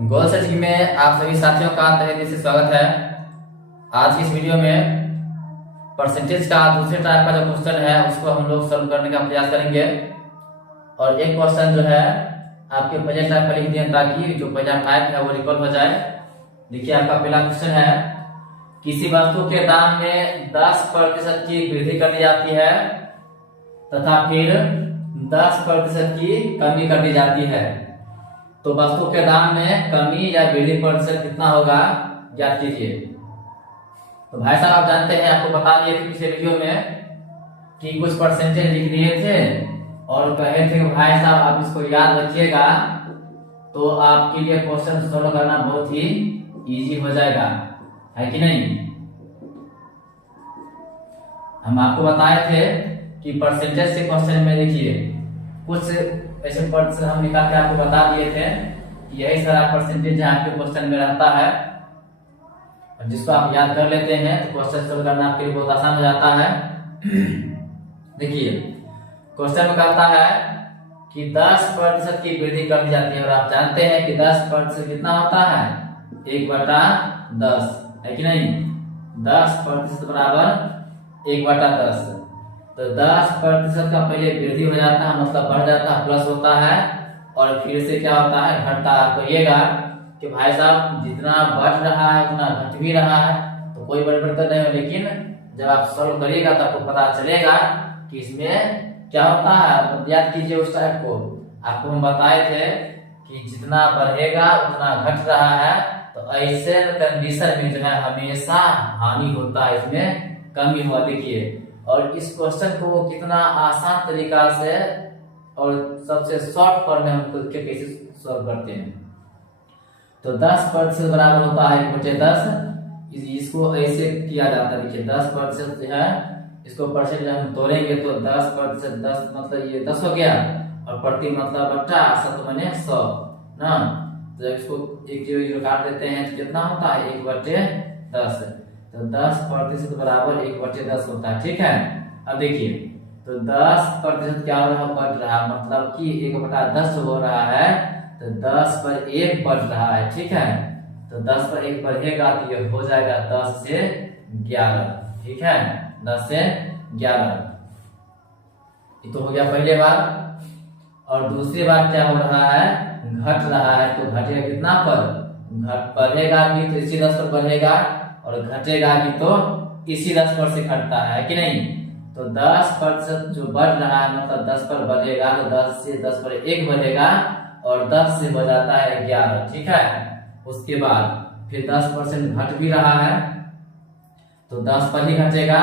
गोल search में आप सभी साथियों का तहे दिल से स्वागत है। आज की इस वीडियो में परसेंटेज का दूसरे टाइप का जो क्वेश्चन है उसको हम लोग सॉल्व करने का प्रयास करेंगे। और एक क्वेश्चन जो है आपके पहले टाइप का लिख दिया ताकि जो पहला टाइप है वो रिकॉल हो जाए। देखिए आपका पहला क्वेश्चन है, किसी वस्तु के दाम में 10% की वृद्धि कर दी जाती है तथा फिर 10% की कमी कर दी जाती है, तो वस्तु के दाम में कमी या वृद्धि प्रतिशत कितना होगा ज्ञात कीजिए। तो भाई साहब आप जानते हैं, आपको बता दिए थे पिछले वीडियो में कि कुछ परसेंटेज लिख दिए थे और कहे थे कि भाई साहब आप इसको याद रखिएगा तो आपके लिए क्वेश्चन सोल्व करना बहुत ही इजी हो जाएगा, है कि नहीं। हम आपको बताए थे कि परसेंटेज से क्वेश्चन में देखिए कुछ ऐसे परसेंट हम निकाल के आपको बता दिए थे, यही सारा परसेंटेज आपके क्वेश्चन में रहता है और जिसको आप याद कर लेते हैं तो क्वेश्चन सोल्व करना आपके लिए बहुत आसान हो जाता है। देखिए क्वेश्चन में कहता है कि 10% की वृद्धि कर दी जाती है और आप जानते हैं कि 10% कितना होता है 1/10, है कि नहीं। 10% बराबर 1/10, तो 10% का पहले वृद्धि हो जाता है, मतलब बढ़ जाता है, प्लस होता है और फिर से क्या होता है घटता। आपको कहिएगा कि भाई साहब जितना बढ़ रहा है उतना घट भी रहा है, तो कोई परिवर्तन नहीं है, लेकिन जब आप सॉल्व करिएगा तो आपको पता चलेगा कि इसमें क्या होता है। याद कीजिए उस टाइप को, आपको हम बताए थे कि जितना बढ़ेगा उतना घट रहा है, तो ऐसे कंडीशन में जो है हमेशा हानि होता है, इसमें कमी हुआ। देखिए और इस क्वेश्चन को कितना आसान तरीका से और सबसे शॉर्ट फॉर्म में हम कैसे सॉल्व करते हैं। तो 10% बराबर होता है 1/10, इसको ऐसे किया जाता है। देखिए 10% जो है इसको परसेंट हम तोड़ेंगे तो 10%, 10 मतलब ये 10 हो गया और प्रति मतलब बट्टा 7 माने 100 ना। तो जब इसको 1 0 काट देते हैं तो कितना होता है 1/10, तो 10% बराबर 1/10 होता है, ठीक है। अब देखिए तो 10% क्या हो रहा है, बढ़ रहा, मतलब कि 1/10 हो रहा है, तो 10 पर 1 बढ़ रहा है, ठीक है। तो 10 पर 1 बढ़ेगा तो ये हो जाएगा 10 से 11, ठीक है, 10 से 11। ये तो हो गया पहले बार। और दूसरी बार क्या हो रहा है, घट रहा है, तो घटेगा कितना पर, घट बढ़ेगा भी तो इसी 10 पर बढ़ेगा और घटेगा भी तो इसी 10 पर से घटता है कि नहीं। तो 10% जो बढ़ रहा है मतलब 10 पर बढ़ेगा, तो 10 से 10 पर 1 बढ़ेगा और 10 से बढ़ जाता है 11, ठीक है। उसके बाद फिर 10% घट भी रहा है, तो 10 पर ही घटेगा,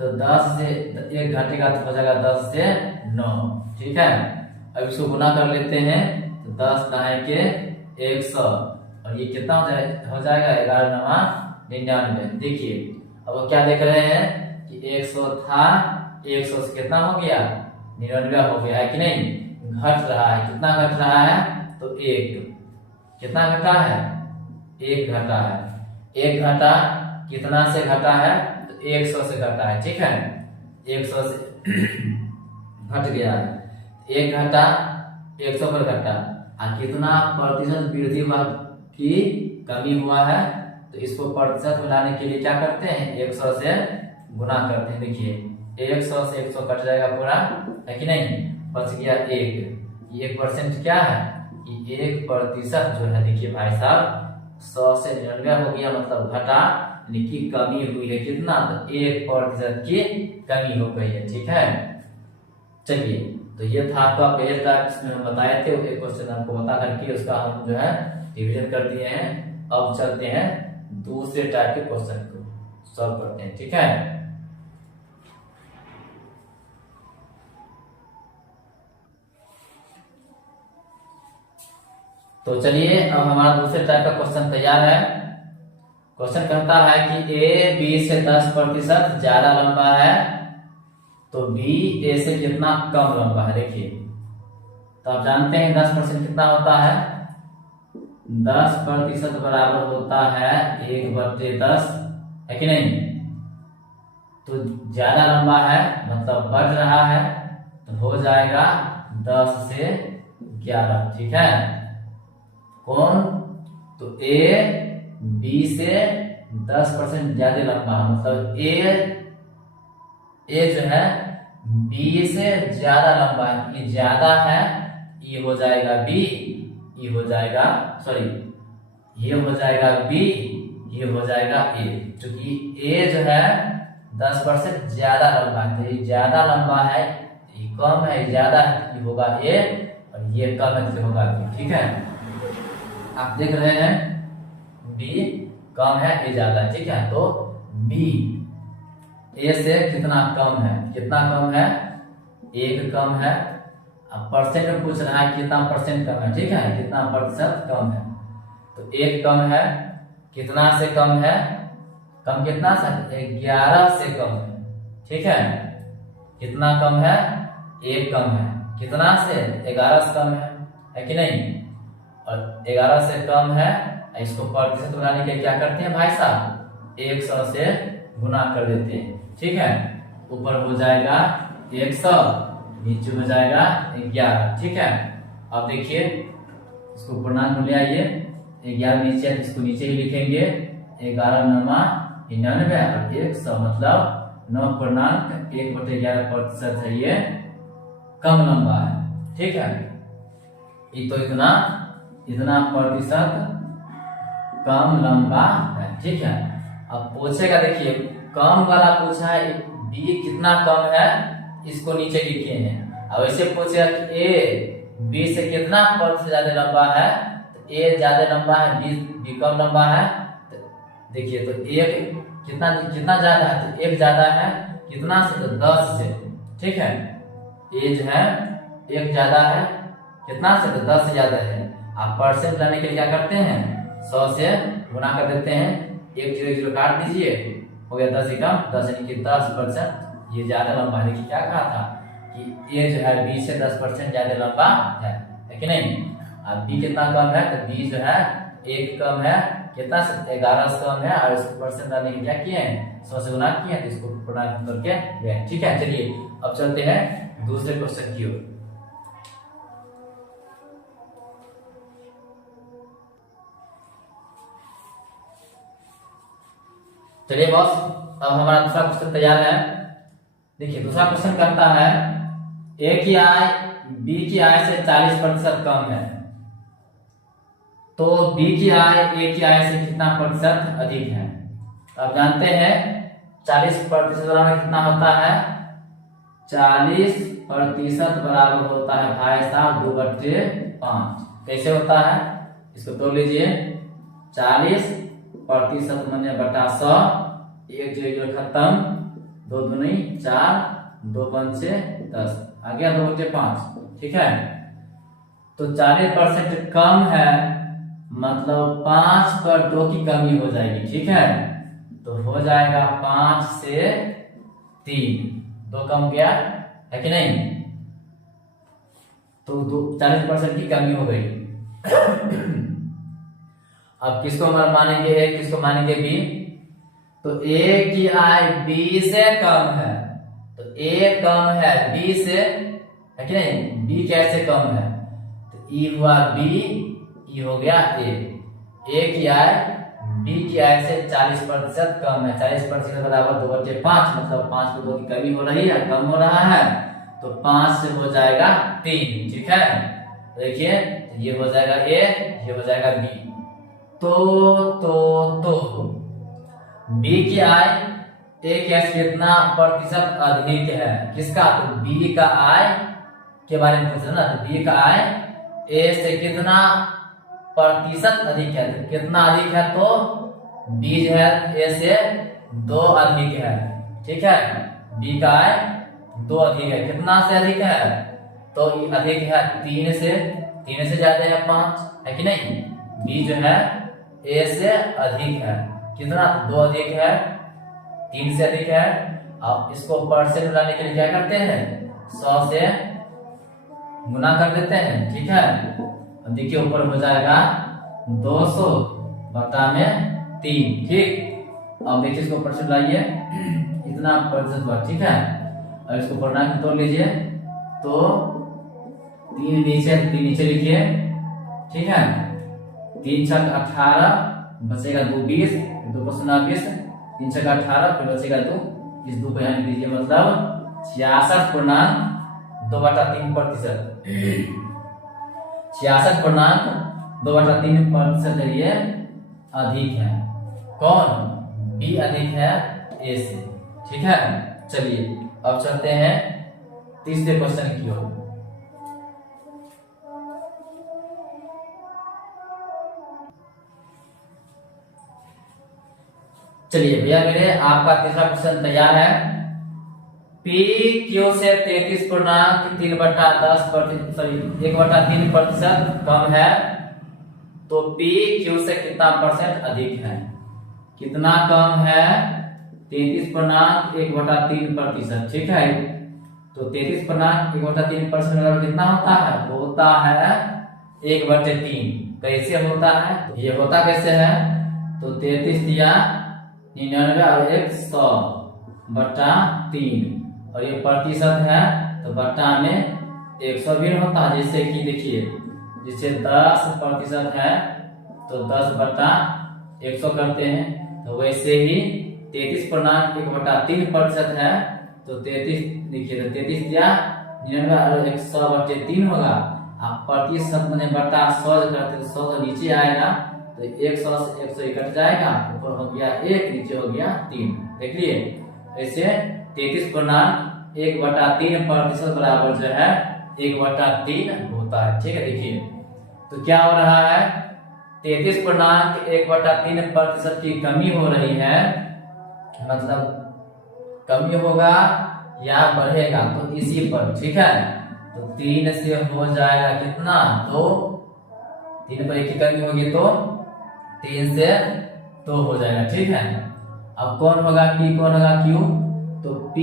तो 10 से 1 घटेगा तो हो जाएगा 10 से 9, ठीक है। अब इसको गुना कर लेते हैं, तो 10 9 के 100 और ये कितना हो जाएगा 11 9 99। देखिए अब क्या देख रहे हैं कि 100 था, 100 से कितना हो गया 99 हो गया, है कि नहीं। घट रहा है, कितना घट रहा है, तो 1, कितना घटा है 1 घटा है, 1 घटा कितना से घटा है, तो 100 से घटा है, ठीक है। 100 से घट गया है, 1 घटा 100 पर घटा, और कितना प्रतिशत वृद्धि हुआ की कमी हुआ है, तो इसको प्रतिशत बनाने के लिए क्या करते हैं 100 से गुना करते हैं। देखिए 100 से 100 कट जाएगा पूरा, है कि नहीं, बच गया 1। ये 1% क्या है कि 1% जो है, देखिए भाई साहब 100 से 99 हो गया, मतलब घटा यानी कि कमी हुई है, कितना, तो 1% की कमी हो गई है, ठीक है। चलिए तो ये था आपका पहले टाइप, इसमें हम बताए थे एक क्वेश्चन आपको बता करके उसका हम जो है रिवीजन कर दिए हैं। अब चलते हैं दूसरे टाइप के क्वेश्चन को सॉल्व करते हैं, ठीक है। तो चलिए अब हमारा दूसरे टाइप का क्वेश्चन तैयार है। क्वेश्चन कहता है कि ए बी से 10% ज्यादा लंबा है, तो बी ए से कितना कम लंबा है। देखिए तो आप जानते हैं 10% कितना होता है, 10% बराबर होता है 1/10, है कि नहीं। तो ज्यादा लंबा है मतलब बढ़ रहा है, तो हो जाएगा 10 से 11, ठीक है। कौन ए बी से 10% ज्यादा लंबा है, मतलब ए जो है बी से ज्यादा लंबा है, ये ज्यादा है, ये हो जाएगा बी, ये हो जाएगा सॉरी ये हो जाएगा बी, ये हो जाएगा ए। क्योंकि ए जो है 10% ज्यादा लंबा है, तो ये ज्यादा लंबा है, ये कम है, ये ज्यादा है, ये होगा ए, और ये कम है तो होगा बी। ठीक है, आप देख रहे हैं बी कम है, ए ज्यादा है। ठीक है, तो बी ए से कितना कम है, कितना कम है, 1 कम है। अब परसेंट में पूछ रहा है कितना परसेंट कम है। ठीक है, कितना प्रतिशत कम है, तो 1 कम है, कितना से कम है, कम कितना से, 11 से कम है। ठीक है, कितना कम है, 1 कम है, कितना से, 11 से कम है कि नहीं, और 11 से कम है। इसको प्रतिशत बनाने के लिए क्या करते हैं भाई साहब, 100 से गुना कर देते हैं। ठीक है, ऊपर हो जाएगा 100, नीचे हो जाएगा 11। ठीक है, अब देखिए इसको पूर्णांक में ले आइए, 11 नीचे, इसको नीचे ही लिखेंगे, 11 9 99 और 100, मतलब 9.1/11% है, ये कम लंबा है। ठीक है, ये तो इतना प्रतिशत कम लंबा है। ठीक है, अब पूछेगा, देखिए कम वाला पूछा है, बी कितना कम है, इसको नीचे लिखे हैं। अब ऐसे पूछेगा कि ए बी से कितना प्रतिशत ज्यादा लंबा है, तो ए ज्यादा लंबा है, बी कम लंबा है। तो देखिए, तो एक कितना ज्यादा है, तो 1 ज्यादा है, कितना से, तो 10 से। ठीक है, ए जो है 1 ज्यादा है, कितना से, तो 10 से ज्यादा है। आप परसेंट लाने के लिए क्या करते हैं, 100 से गुना कर देते हैं, 1 0 0 काट दीजिए, हो गया 10 एकम 10, यानी कि 10% ये ज्यादा लंबा है। देखिए क्या कहा था कि ए जो है बी से 10% ज्यादा लंबा है कि नहीं। अब बी कितना कम है, तो बी जो है 1 कम है, कितना से, 11 से कम है, और इसको परसेंट डालने के क्या किए हैं, 100 से गुना किए हैं, तो इसको पूर्णांक करके गए। ठीक है, चलिए अब चलते हैं दूसरे क्वेश्चन की ओर। चलिए बॉस, अब हमारा दूसरा क्वेश्चन तैयार है। देखिए दूसरा क्वेश्चन कहता है ए की आय बी की आय से 40% कम है, तो बी की आय ए की आय से कितना प्रतिशत अधिक है। अब जानते हैं 40% बराबर कितना होता है, 40% बराबर होता है भाई साहब 2/5। कैसे होता है, इसको तोड़ लीजिए, 40% मैंने बटा 100, 1 0 खत्म, 2 दूनी 4, 2 पंचे 10, आ गया 2/5। ठीक है, तो 40% कम है, मतलब 5 पर 2 की कमी हो जाएगी। ठीक है, तो हो जाएगा 5 से 3, 2 कम गया है कि नहीं, तो 40% की कमी हो गई। अब किसको मानेंगे ए, किसको मानेंगे बी, तो ए की आय बी से कम है, तो ए कम है बी से, है कि नहीं, बी कैसे कम है, तो ई हुआ बी, ई हो गया ए की आय बी की आय से 40% कम है, 40% बराबर 2/5, मतलब 5 पे 2 की कमी हो रही है, कम हो रहा है, तो 5 से हो जाएगा 3। ठीक है, देखिए ये हो जाएगा ए, ये हो जाएगा बी। तो बी की आय ए के कितना प्रतिशत अधिक है, किसका, तो बी का आय के बारे में पूछ रहे ना, तो बी का आय ए से कितना प्रतिशत अधिक है, तो कितना अधिक है, तो बी जो है ए से 2 अधिक है। ठीक है, बी का आय 2 अधिक है, कितना से अधिक है, तो अधिक है 3 से ज्यादा है 5, है कि नहीं, बी जो है ए से अधिक है, कितना, 2 अधिक है, 3 से अधिक है। अब इसको परसेंट लाने के लिए क्या करते हैं, 100 से गुना कर देते हैं। ठीक है, अब देखिए ऊपर हो जाएगा 200 बटा में 3। ठीक, अब देखिए इसको परसेंट लाइए, इतना प्रतिशत हुआ। ठीक है, और इसको पूर्णांक तोड़ लीजिए, तो 3 नीचे लिखिए। ठीक है, 3 छक 18, बचेगा 2 20, 2 पचना 20, 3 छक 18, फिर बचेगा 2, इस 2 को यहाँ लिख दीजिए, मतलब 66.2/3%। 66.2/3% ये अधिक है। कौन? बी अधिक है ए से। ठीक है, चलिए अब चलते हैं तीसरे क्वेश्चन की ओर। चलिए भैया मेरे आपका तीसरा क्वेश्चन तैयार है। पी क्यू से 1/3% कम है, तो पी क्यू से कितना परसेंट अधिक है? कितना कम है? 33.1/3%। ठीक है, तो 33.1/3% कितना होता है? होता है 1/3। कैसे होता है? तो ये होता कैसे है? तो 33 या 99 और 100/3, और ये प्रतिशत है तो बट्टा में 100 भी होता है। जैसे कि देखिए, जिससे 10% है तो 10/100 करते हैं, तो वैसे ही 33.1/3% है तो 33 देखिए, तो 33 या 99 और 100/3 होगा। आप प्रतिशत मैंने बट्टा 100 करते तो 100 तो नीचे आएगा, तो 100 से 100 कट जाएगा, ऊपर हो गया 1, नीचे हो गया 3। देख लिए, ऐसे 33.1/3% बराबर जो है 1/3 होता है। ठीक है, देखिए तो क्या हो रहा है? 33.1/3% की कमी हो रही है, मतलब कमी होगा या बढ़ेगा तो इसी पर। ठीक है, तो 3 से हो जाएगा कितना? 2, 3 पर 1 की कमी होगी तो 3 से 2 हो जाएगा। ठीक है, अब कौन होगा P, कौन होगा Q? तो P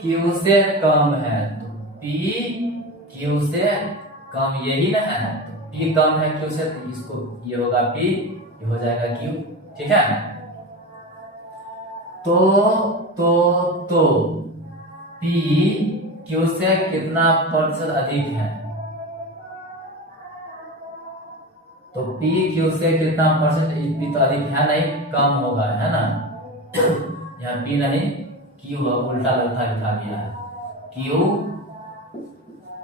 Q से कम है, तो P Q से कम, यही ना है। तो P कम है Q से, तो इसको ये होगा P, ये हो जाएगा Q। ठीक है, तो P Q से कितना प्रतिशत अधिक है? तो P Q से कितना परसेंट? P तो अधिक है नहीं, कम होगा, है ना। यहाँ P नहीं Q उल्टा लिखा गया है। Q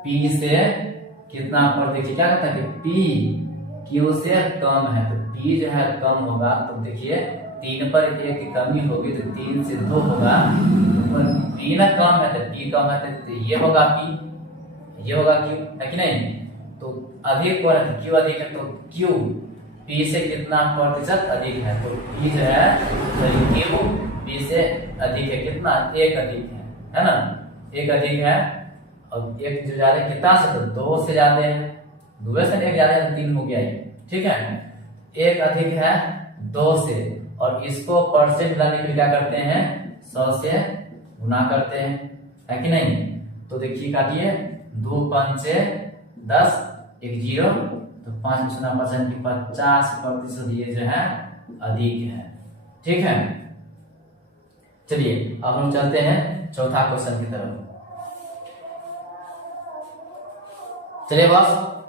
P से कितना पर? देखिए क्या कहता है कि P Q से कम है, तो P जो है कम होगा, तो देखिए 3 पर 1 की कमी होगी तो 3 से 2 होगा। तो P ना कम है तो P कम है, तो ये होगा P, ये होगा Q, है कि नहीं। तो अधिक पर Q अधिक है, तो Q P से कितना प्रतिशत अधिक है? तो P जो है Q P से अधिक है, कितना? 1 अधिक है ना, 1 अधिक है। और 1 जो ज्यादा कितना से? तो 2 से ज्यादा है, 2 से 1 ज्यादा है तो 3 हो गया है। ठीक है, 1 अधिक है 2 से, और इसको परसेंट लाने के लिए क्या करते हैं? 100 से गुना करते हैं, है कि नहीं। तो देखिए काटिए, 2 5 10, 1 0, तो 5% की 50% ये जो है अधिक है। ठीक है, चलिए अब हम चलते हैं चौथा क्वेश्चन की तरफ। चलिए बस,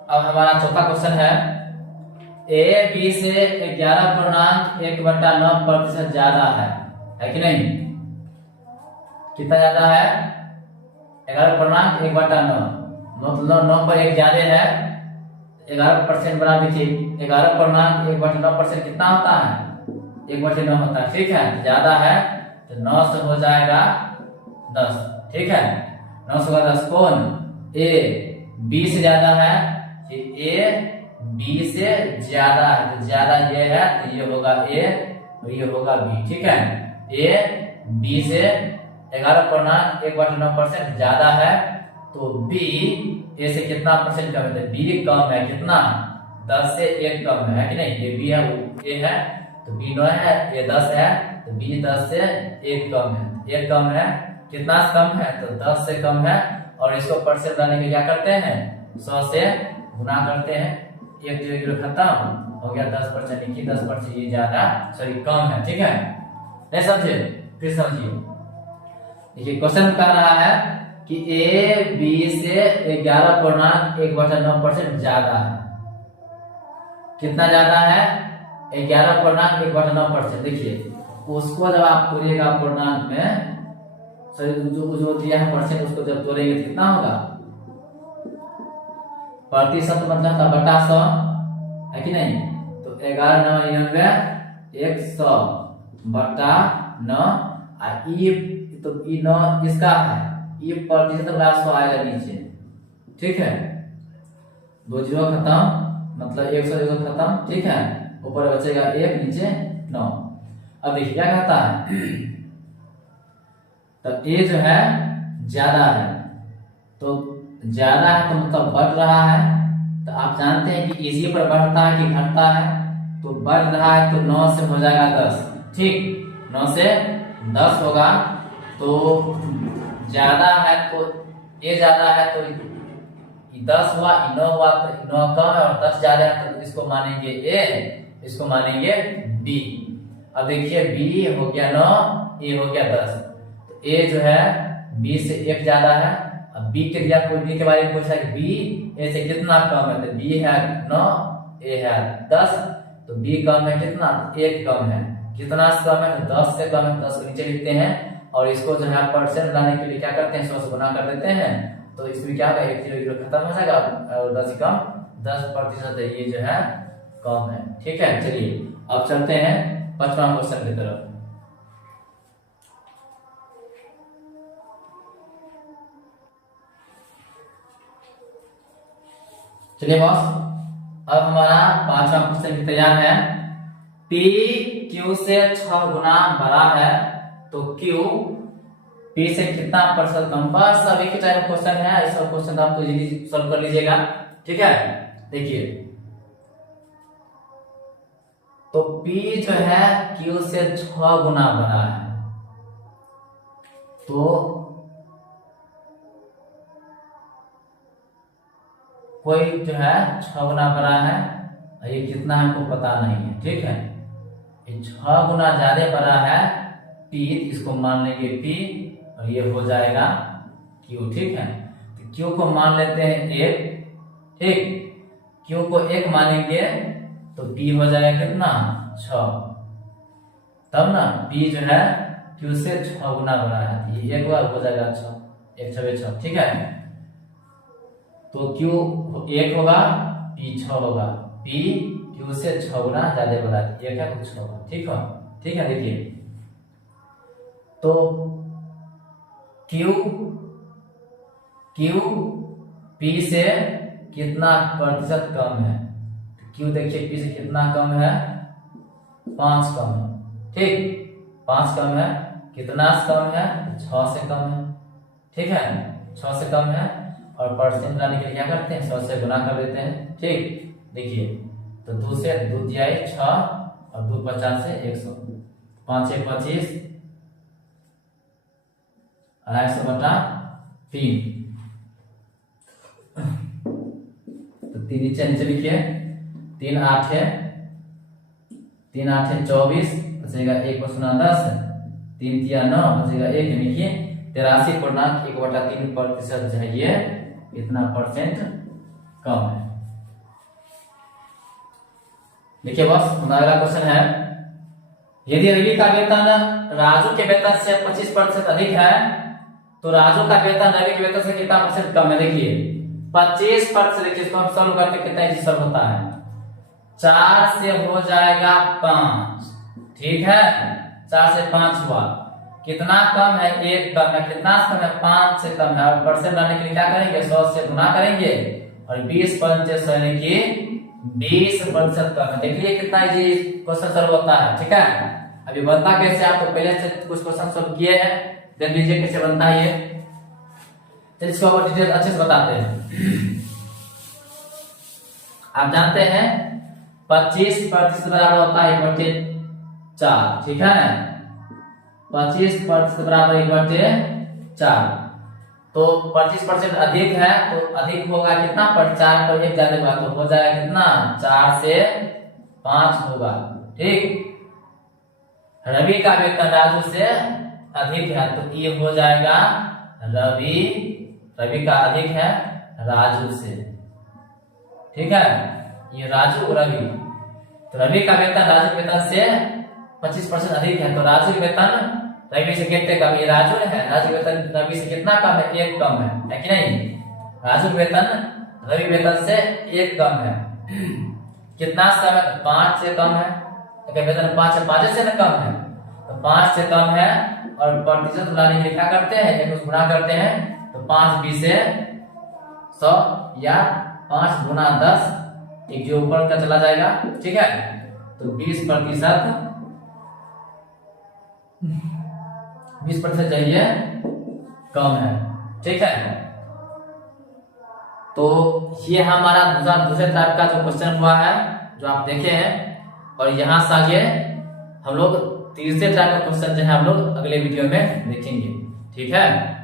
अब हमारा चौथा क्वेश्चन है, ए बी से 11.1/9% ज्यादा है कि नहीं? कितना ज्यादा है? 11.1/9, मतलब 9 पर 1 ज्यादा है, 11% बना दीजिए। 11.1/9% कितना होता है? 1/9 होता है। ठीक है, ज्यादा है तो 9 से हो जाएगा 10। ठीक है, 9 से होगा 10। कौन? ए बी से ज्यादा है, ए बी से ज्यादा है, तो ज्यादा ये है तो ये होगा ए और ये होगा बी। ठीक है, ए बी से 11.1/9% ज्यादा है, तो बी ए से कितना परसेंट कम है? बी कम है, कितना? 10 से 1 कम है कि नहीं। ये बी है, वो ए है, तो बी 9 है, ये 10 है, तो बी 10 से 1 कम है। 1 कम है, कितना कम है? तो 10 से कम है, और इसको परसेंट लाने के क्या करते हैं? 100 से गुना करते हैं। 1 0 खत्म हो गया, 10%, 10% ये ज्यादा सॉरी कम है। ठीक है, नहीं समझे? फिर समझिए, देखिए क्वेश्चन कह रहा है कि ए बी से 11.1/9% ज्यादा है। कितना ज्यादा है 11.1/9%। देखिए उसको जब आप तोड़िएगा पूर्णांक में, जो दिया है परसेंट, उसको जब तोड़ेंगे तो कितना होगा, प्रतिशत मतलब था बटा 100 है कि नहीं। तो 11/99 बटा 9, तो ई 9 इसका है, ये प्रतिशत बटा 100 आएगा नीचे। ठीक है, 2 जीरो खत्म, मतलब 100 खत्म। ठीक है, ऊपर बचेगा 1, नीचे 9। अब देखिए क्या कहता है, तो ये जो है ज्यादा है, तो ज्यादा है तो मतलब बढ़ रहा है। तो आप जानते हैं कि इसी पर बढ़ता है कि घटता है, तो बढ़ रहा है तो 9 से हो जाएगा 10। ठीक, 9 से 10 होगा। तो ज्यादा है तो ये ज्यादा है तो 10 हुआ, 9 हुआ, तो 9 कम है और 10 ज्यादा है, तो इसको मानेंगे ए, इसको मानेंगे बी। अब देखिए बी हो गया 9, ए हो गया 10। तो ए जो है बी से 1 ज्यादा है। अब बी के दिया, कोई बी के बारे में पूछा कि बी ए से कितना कम है, तो बी है 9, ए है 10, तो बी कम है कितना, 1 कम है। कितना से कम है, तो 10 से कम है, 10 को नीचे लिखते हैं और इसको जो है परसेंट लाने के लिए क्या करते हैं, 100 से गुना कर देते हैं। तो इसमें क्या होगा, 1 0 खत्म हो जाएगा और 10 कम 10% है, ये जो है कम है। ठीक है, चलिए अब चलते हैं 5वां क्वेश्चन की तरफ। चलिए बॉस, अब हमारा 5वां क्वेश्चन भी तैयार है। P Q से 6 गुना बड़ा है तो Q P से कितना प्रतिशत कम। बस अभी के टाइप क्वेश्चन है, ऐसा क्वेश्चन आप तो इजीली सॉल्व कर लीजिएगा। ठीक है, देखिए तो P जो है Q से 6 गुना बड़ा है, तो कोई जो है 6 गुना बड़ा है, ये कितना हमको पता नहीं है। ठीक है, ये 6 गुना ज्यादा बड़ा है P, इसको मान लेंगे P और ये हो जाएगा Q। ठीक है, तो Q को मान लेते हैं 1। ठीक, Q को 1 मानेंगे तो P हो जाएगा कितना, 6। तब ना P जो है Q से 6 गुना बड़ा है, ये 1 बार हो जाएगा 6, 1 6 6। ठीक है, तो Q 1 होगा, P 6 होगा। P Q से 6 गुना ज्यादा बड़ा है, 1 है तो 6 होगा। ठीक है, ठीक है, देखिए तो Q P से कितना प्रतिशत कम है, तो Q देखिए P से कितना कम है, 5 कम है। ठीक, 5 कम है, कितना से कम है, 6 से कम है। ठीक है, 6 से कम है और परसेंट लाने के लिए क्या करते हैं, 100 से गुना कर देते हैं। ठीक, देखिए तो 2 से 2 दिया 6 और 2 50 से 100, 5 6 25, 250 बटा 3, तो 3 नीचे नीचे लिखिए, 3 8 है 24, बचेगा 1 + 10, 3 3 9, बचेगा 1। लिखिए 83.1/3% जो है ये इतना परसेंट कम है। देखिए बॉस, हमारा अगला क्वेश्चन है, यदि रवि का वेतन राजू के वेतन से 25% अधिक है तो राजू का वेतन रवि के वेतन से कितना परसेंट कम है। देखिए 25%, देखिए इसको हम सॉल्व करते कितना इजी सॉल्व होता है, 4 से हो जाएगा 5। ठीक है, 4 से 5 हुआ, कितना कम है, 1 कम है, कितना कम है, 5 से कम है। और परसेंट लाने के लिए क्या करेंगे, 100 से गुना करेंगे और 20% यानी कि 20% कम है। देखिए कितना इजी क्वेश्चन सॉल्व होता है। ठीक है, अभी बनता कैसे, आप तो पहले से कुछ क्वेश्चन सॉल्व किए हैं, देख लीजिए कैसे बनता है ये। तो इसको और डिटेल अच्छे से बताते हैं। आप जानते हैं 25% बराबर होता है 1/4। ठीक है, 25% बराबर 1/4, तो 25% अधिक है तो अधिक होगा कितना, 4 पर 1 ज्यादा होगा, तो हो जाएगा कितना, 4 से 5 होगा। ठीक, रवि का वेतन राजू से अधिक है तो ये हो जाएगा रवि का अधिक है राजू से। ठीक है, ये राजू रवि तो रवि का वेतन राजू के वेतन से 25% अधिक है, तो राजू के वेतन रवि से कितने कम? ये राजू है, राजू के वेतन रवि से कितना कम है? 1 कम है कि नहीं? राजू के वेतन रवि वेतन से 1 कम है। कितना कम है? 5 से कम है। वेतन 5 है, 5 से ना कम है, तो 5 से कम है। और प्रतिशत लाने के लिए क्या करते हैं? एक उस गुणा करते हैं, तो 5 20 से 100 या 5 गुना 10, एक जो ऊपर का चला जाएगा, ठीक है। तो 20% चाहिए कम है, ठीक है। तो ये हमारा दूसरे टाइप का जो क्वेश्चन हुआ है जो आप देखे हैं, और यहाँ से आगे हम लोग तीसरे टाइप का क्वेश्चन जो है हम लोग अगले वीडियो में देखेंगे, ठीक है।